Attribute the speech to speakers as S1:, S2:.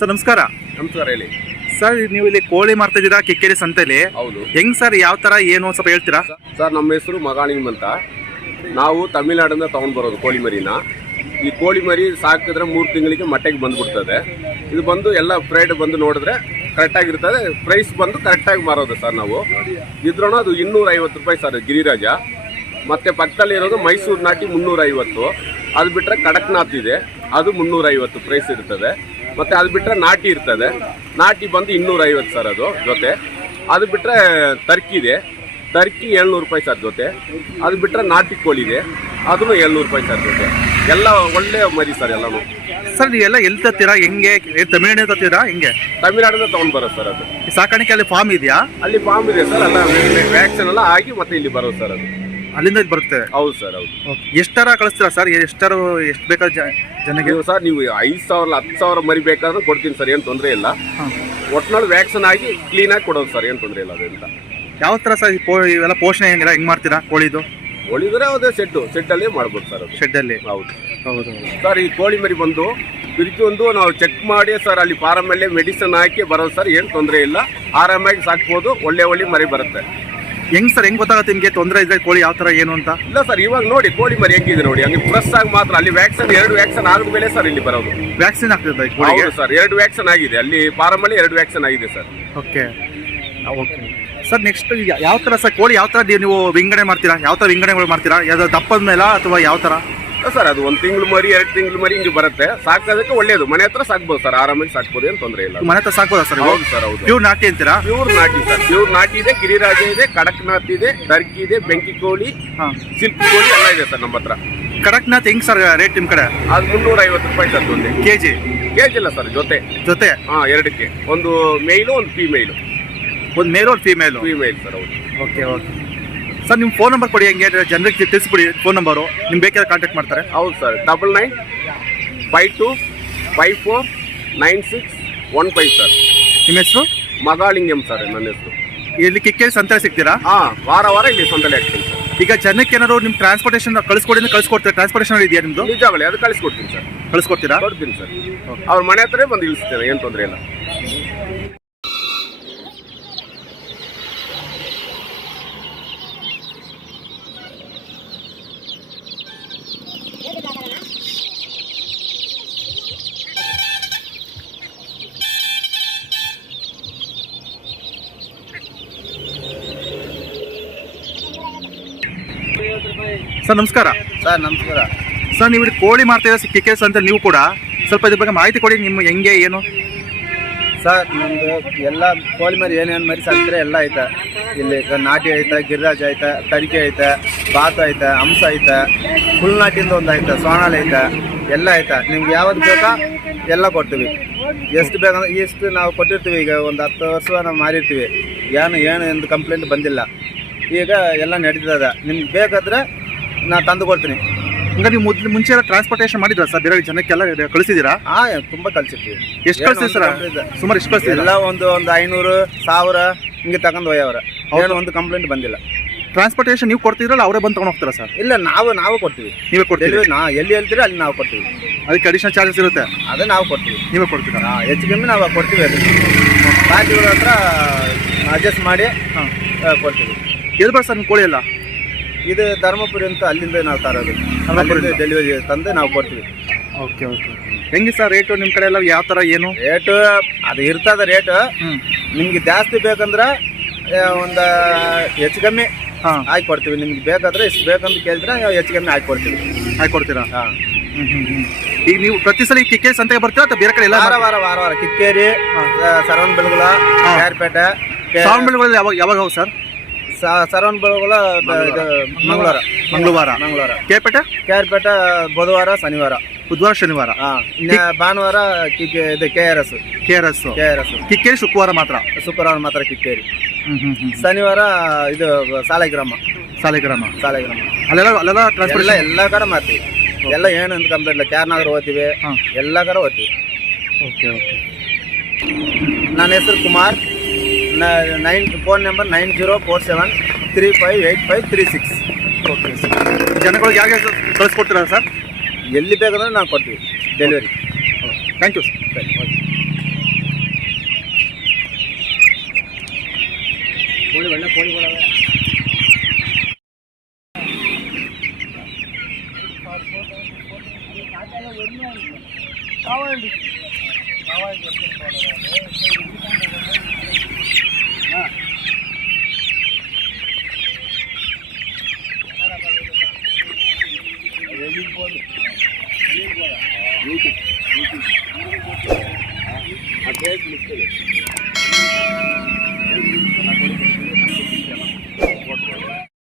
S1: Sir ನಮಸ್ಕಾರ.
S2: ನಮಸ್ಕಾರ ಹೇಳಿ.
S1: ಸರ್ ನೀವು ಇಲ್ಲಿ ಕೋಳಿ ಮಾರ್ತಾ ಇದ್ದೀರಾ ಕಿಕ್ಕೇರಿ ಸಂತೆಲಿ
S2: ಹೌದು.
S1: ಹೆಂಗ್ ಸರ್ ಯಾವ ತರ ಏನು ಸ್ವಲ್ಪ ಹೇಳ್ತೀರಾ?
S2: ಸರ್ ನಮ್ಮ ಹೆಸರು ಮಗಾಣಿಮ್ ಅಂತ. ನಾವು ತಮಿಳ್ನಾಡಿಂದ ತಗೊಂಡ್ ಬರೋದು ಕೋಳಿ ಮರಿನ ಈ ಕೋಳಿ ಮರಿ ಸಾಕಿದ್ರೆ ಮೂರು ತಿಂಗಳಿಗೆ ಮಟ್ಟೆಗೆ ಬಂದ್ಬಿಡ್ತದೆ. ಇದು ಬಂದು ಎಲ್ಲ ಫ್ರೈಡ್ ಬಂದು ನೋಡಿದ್ರೆ ಕರೆಕ್ಟಾಗಿರ್ತದೆ ಪ್ರೈಸ್ ಬಂದು ಕರೆಕ್ಟಾಗಿ ಮಾರೋದು ಸರ್ ನಾವು. ಇದ್ರೂ ಅದು ಇನ್ನೂರ ಐವತ್ತು ರೂಪಾಯಿ ಸರ್ ಗಿರಿರಾಜ. ಮತ್ತೆ ಪಕ್ಕದಲ್ಲಿ ಇರೋದು ಮೈಸೂರು ನಾಟಿ ಮುನ್ನೂರ ಐವತ್ತು ಅದು ಬಿಟ್ಟರೆ ಕಡಕ್ನಾಥ್ ಇದೆ. ಅದು ಮುನ್ನೂರ ಐವತ್ತು ಪ್ರೈಸ್ ಇರ್ತದೆ. ಮತ್ತೆ ಅದು ಬಿಟ್ಟರೆ ನಾಟಿ ಇರ್ತದೆ. ನಾಟಿ ಬಂದು ಇನ್ನೂರೈವತ್ತು ಸರ್ ಅದು ಜೊತೆ. ಅದು ಬಿಟ್ಟರೆ ಟರ್ಕಿ ಇದೆ. ಟರ್ಕಿ ಏಳ್ನೂರು ರೂಪಾಯಿ ಸರ್ ಜೊತೆ. ಅದು ಬಿಟ್ಟರೆ ನಾಟಿ ಕೋಳಿ ಇದೆ. ಅದನ್ನು ಏಳ್ನೂರು ರೂಪಾಯಿ ಸರ್ ಜೊತೆ. ಎಲ್ಲ ಒಳ್ಳೆ ಮರಿ ಸರ್ ಎಲ್ಲನೂ.
S1: ಸರ್ ನೀವೆಲ್ಲ ಎಲ್ಲಿ ತತ್ತೀರಾ ಹೆಂಗೆ? ತಮಿಳ್ನಾಡಿನ ತಮಿಳ್ನಾಡು ತತ್ತೀರಾ ಹೆಂಗೆ?
S2: ತಮಿಳ್ನಾಡಿಂದ ತೊಗೊಂಡು ಬರೋದು ಸರ್ ಅದು.
S1: ಈ ಸಾಕಾಣಿಕೆ ಅಲ್ಲಿ ಫಾರ್ಮ್ ಇದೆಯಾ?
S2: ಅಲ್ಲಿ ಫಾರ್ಮ್ ಇದೆ ಸರ್ ಎಲ್ಲ ವ್ಯಾಕ್ಸಿನ್ ಎಲ್ಲ ಆಗಿ ಮತ್ತೆ ಇಲ್ಲಿ ಬರೋದು ಸರ್ ಅದು.
S1: ಅಲ್ಲಿಂದ ಬರುತ್ತೆ.
S2: ಹೌದು ಸರ್ ಹೌದು.
S1: ಎಷ್ಟರ ಕಳಿಸ್ತೀರಾ ಸರ್? ಎಷ್ಟರ ಎಷ್ಟು ಬೇಕಾದ ಜ- ಜನಗೆ
S2: ನೀವು ಸರ್ ನೀವು ಐದು ಸಾವಿರ ಹತ್ತು ಸಾವಿರ ಮರಿ ಬೇಕಾದ್ರೂ ಕೊಡ್ತೀನಿ ಸರ್ ಏನು ತೊಂದರೆ ಇಲ್ಲ.
S1: ಹಾಂ.
S2: ಒಟ್ನಲ್ಲಿ ವ್ಯಾಕ್ಸಿನ್ ಆಗಿ ಕ್ಲೀನಾಗಿ ಕೊಡೋದು ಸರ್ ಏನು ತೊಂದರೆ ಇಲ್ಲ ಅದರಿಂದ
S1: ಯಾವ ಥರ ಸರ್ ಈ ಕೋ- ಇವೆಲ್ಲ ಪೋಷಣೆ ಹೆಂಗಿಲ್ಲ ಹೆಂಗೆ ಮಾಡ್ತೀರಾ ಕೋಳಿದು?
S2: ಕೋಳಿದ್ರೆ ಅದೇ ಸೆಟ್ಟು ಸೆಟ್ಟಲ್ಲಿ ಮಾಡ್ಬೋದು ಸರ್ ಅದು.
S1: ಶೆಡ್ ಅಲ್ಲಿ?
S2: ಹೌದು.
S1: ಹೌದು
S2: ಸರ್ ಈ ಕೋಳಿ ಮರಿ ಬಂದು ಒಂದು ನಾವು ಚೆಕ್ ಮಾಡಿ ಸರ್ ಅಲ್ಲಿ ಫಾರಮಲ್ಲೇ ಮೆಡಿಸಿನ್ ಹಾಕಿ ಬರೋದು ಸರ್ ಏನು ತೊಂದರೆ ಇಲ್ಲ. ಆರಾಮಾಗಿ ಸಾಕ್ಬೋದು ಒಳ್ಳೆ ಒಳ್ಳೆ ಮರಿ ಬರುತ್ತೆ.
S1: ಹೆಂಗ್ ಸರ್ ಹೆಂಗ್ ಗೊತ್ತಾಗುತ್ತೆ ನಿಮಗೆ? ತೊಂದರೆ ಇದೆ ಕೋಳಿ ಯಾವ ತರ ಏನು ಅಂತ?
S2: ಇಲ್ಲ ಸರ್ ಇವಾಗ ನೋಡಿ ಕೋಳಿ ಮರಿ ಹೆಂಗಿದೆ ನೋಡಿ. ಹಂಗೆ ಪ್ಲಸ್ ಆಗಿ ಮಾತ್ರ ಅಲ್ಲಿ ವ್ಯಾಕ್ಸಿನ್ ಎರಡು ವ್ಯಾಕ್ಸಿನ್ ಆದ್ಮೇಲೆ ಸರ್ ಇಲ್ಲಿ ಬರೋದು.
S1: ವ್ಯಾಕ್ಸಿನ್ ಆಗ್ತದೆ ಈ ಕೋಳಿಗೆ?
S2: ಹೌದು ಸರ್ ಎರಡು ವ್ಯಾಕ್ಸಿನ್ ಆಗಿದೆ. ಅಲ್ಲಿ ಫಾರಮಲ್ಲಿ ಎರಡು ವ್ಯಾಕ್ಸಿನ್ ಆಗಿದೆ sir
S1: okay okay sir next ಯಾವ ತರ ಸರ್ ಕೋಳಿ ಯಾವ ತರ ನೀವು ವಿಂಗಡಣೆ ಮಾಡ್ತೀರಾ? ಯಾವ ತರ ವಿಂಗಡಣೆಗಳು ಮಾಡ್ತೀರಾ? ಯಾವ್ದು ದಪ್ಪದ ಮೇಲೆ ಅಥವಾ ಯಾವ ತರ?
S2: ಸರ್ ಅದು ಒಂದು ತಿಂಗಳು ಮರಿ ಎರಡು ತಿಂಗಳು ಮರಿ ಹಿಂಗೆ ಬರುತ್ತೆ. ಸಾಕೋದಕ್ಕೆ ಒಳ್ಳೇದು. ಮನೆ ಹತ್ರ ಸಾಕ್ಬೋದು ಸರ್. ಆರಾಮಾಗಿ ಸಾಕ್ಬೋದು ಏನು ತೊಂದರೆ ಇಲ್ಲ.
S1: ಮನೆ ಹತ್ರ ಸಾಕ್ಬೋದಾ ಸರ್
S2: ಹೌದು ಸರ್ ಹೌದು.
S1: ಪ್ಯೂರ್ ನಾಟಿ ಅಂತೀರಾ?
S2: ಪ್ಯೂರ್ ನಾಟಿ ಸರ್. ಪ್ಯೂರ್ ನಾಟಿ ಇದೆ ಗಿರಿರಾಜ ಇದೆ ಕಡಕ್ನಾಥ್ ಇದೆ ಟರ್ಕಿ ಇದೆ ಬೆಂಕಿ ಕೋಳಿ
S1: ಹಾಂ.
S2: ಸಿಲ್ಕ್ ಕೋಳಿ ಎಲ್ಲ ಇದೆ ಸರ್ ನಮ್ಮ ಹತ್ರ.
S1: ಕಡಕ್ನಾಥ್ ಹೆಂಗ್ ಸರ್ ರೇಟ್ ನಿಮ್ಮ ಕಡೆ?
S2: ಅದು ಮುನ್ನೂರ ಐವತ್ತು ರೂಪಾಯಿ ಸರ್ ಒಂದೇ
S1: ಕೆ ಜಿ
S2: ಕೇಜ್ ಇಲ್ಲ ಸರ್ ಜೊತೆ.
S1: ಜೊತೆ?
S2: ಹಾಂ ಎರಡಕ್ಕೆ. ಒಂದು ಮೇಲು ಒಂದು ಫೀಮೇಲು
S1: ಒಂದು ಮೇಲು ಒಂದು ಫೀಮೇಲು
S2: ಫೀಮೇಲ್ ಸರ್ ಹೌದು.
S1: ಓಕೆ ಓಕೆ ಸರ್ ನಿಮ್ಮ ಫೋನ್ ನಂಬರ್ ಕೊಡಿ ಹೆಂಗೆ ಜನರಿಗೆ ತಿಳಿಸ್ಬಿಡಿ ಫೋನ್ ನಂಬರು ನಿಮ್ಗೆ ಬೇಕಾದ್ರೆ ಕಾಂಟ್ಯಾಕ್ಟ್ ಮಾಡ್ತಾರೆ.
S2: ಹೌದು sir double nine five two five four nine six one five sir.
S1: ನಿಮ್ಮ ಹೆಸರು?
S2: ಮಗಾಳಿಂಗಂ ಸರ್ ನನ್ನ ಹೆಸರು.
S1: ಇಲ್ಲಿ ಕಿಕ್ಕೇರಿ ಸಂತೆ ಸಿಗ್ತೀರಾ?
S2: ಹಾಂ ವಾರ ವಾರ ಇಲ್ಲಿ ಸಂತೆಲೆ ಆಗ್ತೀನಿ ಸರ್.
S1: ಈಗ ಜನಕ್ಕೆ ಏನಾದ್ರು ನಿಮ್ಮ ಟ್ರಾನ್ಸ್ಪೋರ್ಟೇಷನ್ ಕಳಿಸ್ಕೊಡಿ ಅಂದ್ರೆ ಕಳಿಸ್ಕೊಡ್ತೀರಾ? ಟ್ರಾನ್ಸ್ಪೋರ್ಟೇಷನ್ ಇದೆಯಾ ನಿಮ್ಮದು
S2: ನಿಜವಾಗಲೇ ಅದು ಕಳಿಸ್ಕೊಡ್ತೀನಿ ಸರ್.
S1: ಕಳಿಸ್ಕೊಡ್ತೀರಾ?
S2: ಕೊಡ್ತೀನಿ ಸರ್. ಅವ್ರ ಮನೆ ಹತ್ರ ಬಂದು ಇಳಿಸ್ತೇನೆ ಏನು ತೊಂದರೆ ಇಲ್ಲ.
S1: ಸರ್ ನಮಸ್ಕಾರ.
S3: ಸರ್ ನಮಸ್ಕಾರ.
S1: ಸರ್ ನೀವು ಇಲ್ಲಿ ಕೋಳಿ ಮಾಡ್ತಾ ಇದ್ದೀರಾ ಕಿಕೆಸ್ ಅಂತ ನೀವು ಕೂಡ ಸ್ವಲ್ಪ ಇದ್ರ ಬಗ್ಗೆ ಮಾಹಿತಿ ಕೊಡಿ ನಿಮ್ಮ ಹೆಂಗೆ ಏನು?
S3: ಸರ್ ನಮ್ದು ಎಲ್ಲ ಕೋಳಿ ಮರಿ ಏನೇನು ಮರಿ ಸಾಕಿದ್ರೆ ಎಲ್ಲ ಐತೆ. ಇಲ್ಲಿ ನಾಟಿ ಐತೆ ಗಿರಿರಾಜ್ ಐತೆ ತರಿಕೆ ಐತೆ ಬಾತ್ ಐತೆ ಹಂಸ ಐತೆ ಫುಲ್ನಾಟಿಂದ ಒಂದು ಐತೆ ಸೋನಾಲ್ ಐತೆ ಎಲ್ಲ ಐತೆ. ನಿಮ್ಗೆ ಯಾವ್ದು ಬೇಕಾ ಎಲ್ಲ ಕೊಡ್ತೀವಿ. ಎಷ್ಟು ಬೇಕಂದ್ರೆ ಎಷ್ಟು ನಾವು ಕೊಟ್ಟಿರ್ತೀವಿ ಈಗ ಒಂದು ಹತ್ತು ವರ್ಷ ನಾವು ಮಾರಿರ್ತೀವಿ. ಏನು ಏನು ಎಂದು ಕಂಪ್ಲೇಂಟ್ ಬಂದಿಲ್ಲ. ಈಗ ಎಲ್ಲ ನಡೀತದೆ. ನಿಮ್ಗೆ ಬೇಕಾದ್ರೆ ನಾನು ತಂದು ಕೊಡ್ತೀನಿ.
S1: ಈಗ ನೀವು ಮೊದ್ಲು ಮುಂಚೆ ಎಲ್ಲ ಟ್ರಾನ್ಸ್ಪೋರ್ಟೇಷನ್ ಮಾಡಿದ್ರ ಸರ್? ಬೇರೆ ಜನಕ್ಕೆಲ್ಲ ಕಳಿಸಿದ್ದೀರಾ?
S3: ಹಾ ತುಂಬ ಕಳ್ಸಿರ್ತೀವಿ
S1: ಎಷ್ಟು ಕಳಿಸ್ತೀವಿ ಸರ್ ಸುಮಾರು ಎಷ್ಟು ಕಳಿಸ್ತೀರಾ
S3: ಎಲ್ಲ ಒಂದು ಒಂದು ಐನೂರು ಸಾವಿರ ಹಿಂಗೆ ತಗೊಂಡು ಹೋಯವ್ರ ಏನು ಒಂದು ಕಂಪ್ಲೇಂಟ್ ಬಂದಿಲ್ಲ.
S1: ಟ್ರಾನ್ಸ್ಪೋರ್ಟೇಷನ್ ನೀವು ಕೊಡ್ತಿದ್ರಲ್ಲ ಅವರೇ ಬಂದು ತಗೊಂಡು ಹೋಗ್ತಾರಾ ಸರ್?
S3: ಇಲ್ಲ ನಾವು ನಾವು ಕೊಡ್ತೀವಿ.
S1: ನೀವೇ
S3: ಕೊಡ್ತೀವಿ ನಾ ಎಲ್ಲಿ ಹೇಳ್ತೀರಿ ಅಲ್ಲಿ ನಾವು ಕೊಡ್ತೀವಿ.
S1: ಅದಕ್ಕೆ ಅಡಿಷನಲ್ ಚಾರ್ಜಸ್ ಇರುತ್ತೆ?
S3: ಅದೇ ನಾವು ಕೊಡ್ತೀವಿ.
S1: ನೀವೇ ಕೊಡ್ತೀರಾ?
S3: ಹಾಂ ಹೆಚ್ಚು ಕಮ್ಮಿ ನಾವು ಕೊಡ್ತೀವಿ ಅದು. ಬಾಕಿಗಳ ಹತ್ರ ಅಡ್ಜಸ್ಟ್ ಮಾಡಿ
S1: ಹಾಂ.
S3: ಕೊಡ್ತೀವಿ.
S1: ಎಲ್ಲಿ ಬರ್ ಸರ್ ನಿಮ್ಮ ಕೋಳಿ ಎಲ್ಲ?
S3: ಇದು ಧರ್ಮಪುರಿ ಅಂತ ಅಲ್ಲಿಂದ ನಾವು ತರೋದು? ಅಲ್ಲಿಂದ ಡೆಲಿವರಿ ತಂದು ನಾವು ಕೊಡ್ತೀವಿ.
S1: ಓಕೆ ಓಕೆ ಹೆಂಗೆ ಸರ್ ರೇಟು ನಿಮ್ಮ ಕಡೆ ಎಲ್ಲ ಯಾವ ಥರ ಏನು?
S3: ರೇಟು ಅದು ಇರ್ತದ ರೇಟು ನಿಮಗೆ ಜಾಸ್ತಿ ಬೇಕಂದ್ರೆ ಒಂದು ಹೆಚ್ಚು ಕಮ್ಮಿ
S1: ಹಾಂ.
S3: ಹಾಕಿ ಕೊಡ್ತೀವಿ. ನಿಮ್ಗೆ ಬೇಕಾದ್ರೆ ಇಷ್ಟು ಬೇಕಂತ ಕೇಳಿದ್ರೆ ನಾವು ಹೆಚ್ಚು ಕಮ್ಮಿ ಹಾಕಿ ಕೊಡ್ತೀವಿ.
S1: ಹಾಕಿ ಕೊಡ್ತೀರಾ?
S3: ಹಾಂ.
S1: ಹ್ಞೂ ಹ್ಞೂ ಹ್ಞೂ ಈಗ ನೀವು ಪ್ರತಿ ಸಲ ಈ ಕಿಕ್ಕೇರಿ ಸಂತೆಗೆ ಬರ್ತೀರಾ ಅಥವಾ ಬೇರೆ ಕಡೆ ಎಲ್ಲ
S3: ವಾರ ವಾರ ವಾರ ವಾರ. ಕಿಕ್ಕೇರಿ ಸರವಣ ಬೆಳಗುಲ ಯಾರ್ಪೇಟೆ
S1: ಸರವಣ ಬೆಳಗುಲ ಯಾವಾಗ ಯಾವಾಗ ಹೋಗಿ ಸರ್?
S3: ಸರವಣ ಬೆಳಗುಲ ಇದು ಮಂಗಳವಾರ.
S1: ಮಂಗಳವಾರ.
S3: ಮಂಗಳವಾರ.
S1: ಆರ್
S3: ಕ್ಯಾರ್ಪೇಟೆ ಬುಧವಾರ ಶನಿವಾರ.
S1: ಬುಧವಾರ ಶನಿವಾರ.
S3: ಹಾ ಇನ್ನ ಭಾನುವಾರ ಇದು K R S.
S1: K R S.
S3: K R S.
S1: Kikkeri ಶುಕ್ರವಾರ ಮಾತ್ರ?
S3: ಶುಕ್ರವಾರ ಮಾತ್ರ ಕಿಕ್ಕೇರಿ. ಶನಿವಾರ ಇದು ಸಾಲೆಗ್ರಾಮ.
S1: ಸಾಲೆಗ್ರಾಮ.
S3: ಸಾಲೆಗ್ರಾಮ.
S1: ಅಲ್ಲೆಲ್ಲ ಅಲ್ಲೆಲ್ಲ
S3: ಎಲ್ಲ
S1: ಟ್ರಾನ್ಸ್ಪೋರ್ಟೇಷನ್
S3: ಎಲ್ಲ ಕಡೆ ಮಾಡ್ತೀವಿ. ಎಲ್ಲ ಏನು ಅಂತ ಕಂಪ್ಲೇಂಟ್ ಇಲ್ಲ. ಕ್ಯಾರ್ನಗರ ಓದ್ತೀವಿ ಎಲ್ಲ ಕಡೆ ಓದ್ತೀವಿ
S1: ಓಕೆ ಓಕೆ
S3: ನನ್ನ ಹೆಸರು Kumar. Nine phone number nine zero four seven three five eight five three six.
S1: Okay sir ಜನಗಳಿಗೆ ಯಾವ ಕಳಿಸ್ಕೊಡ್ತೀರಾ ಸರ್?
S3: ಎಲ್ಲಿ ಬೇಕಂದ್ರೆ ನಾವು ಕೊಡ್ತೀವಿ. ಡೆಲಿವರಿ
S1: ಥ್ಯಾಂಕ್ ಯು ಸರ್
S3: ಸರಿ ಓಕೆ.
S2: ಕೋಳಿ ಒಳ್ಳೆ ಕೋಳಿಗಳವೆ. ఆ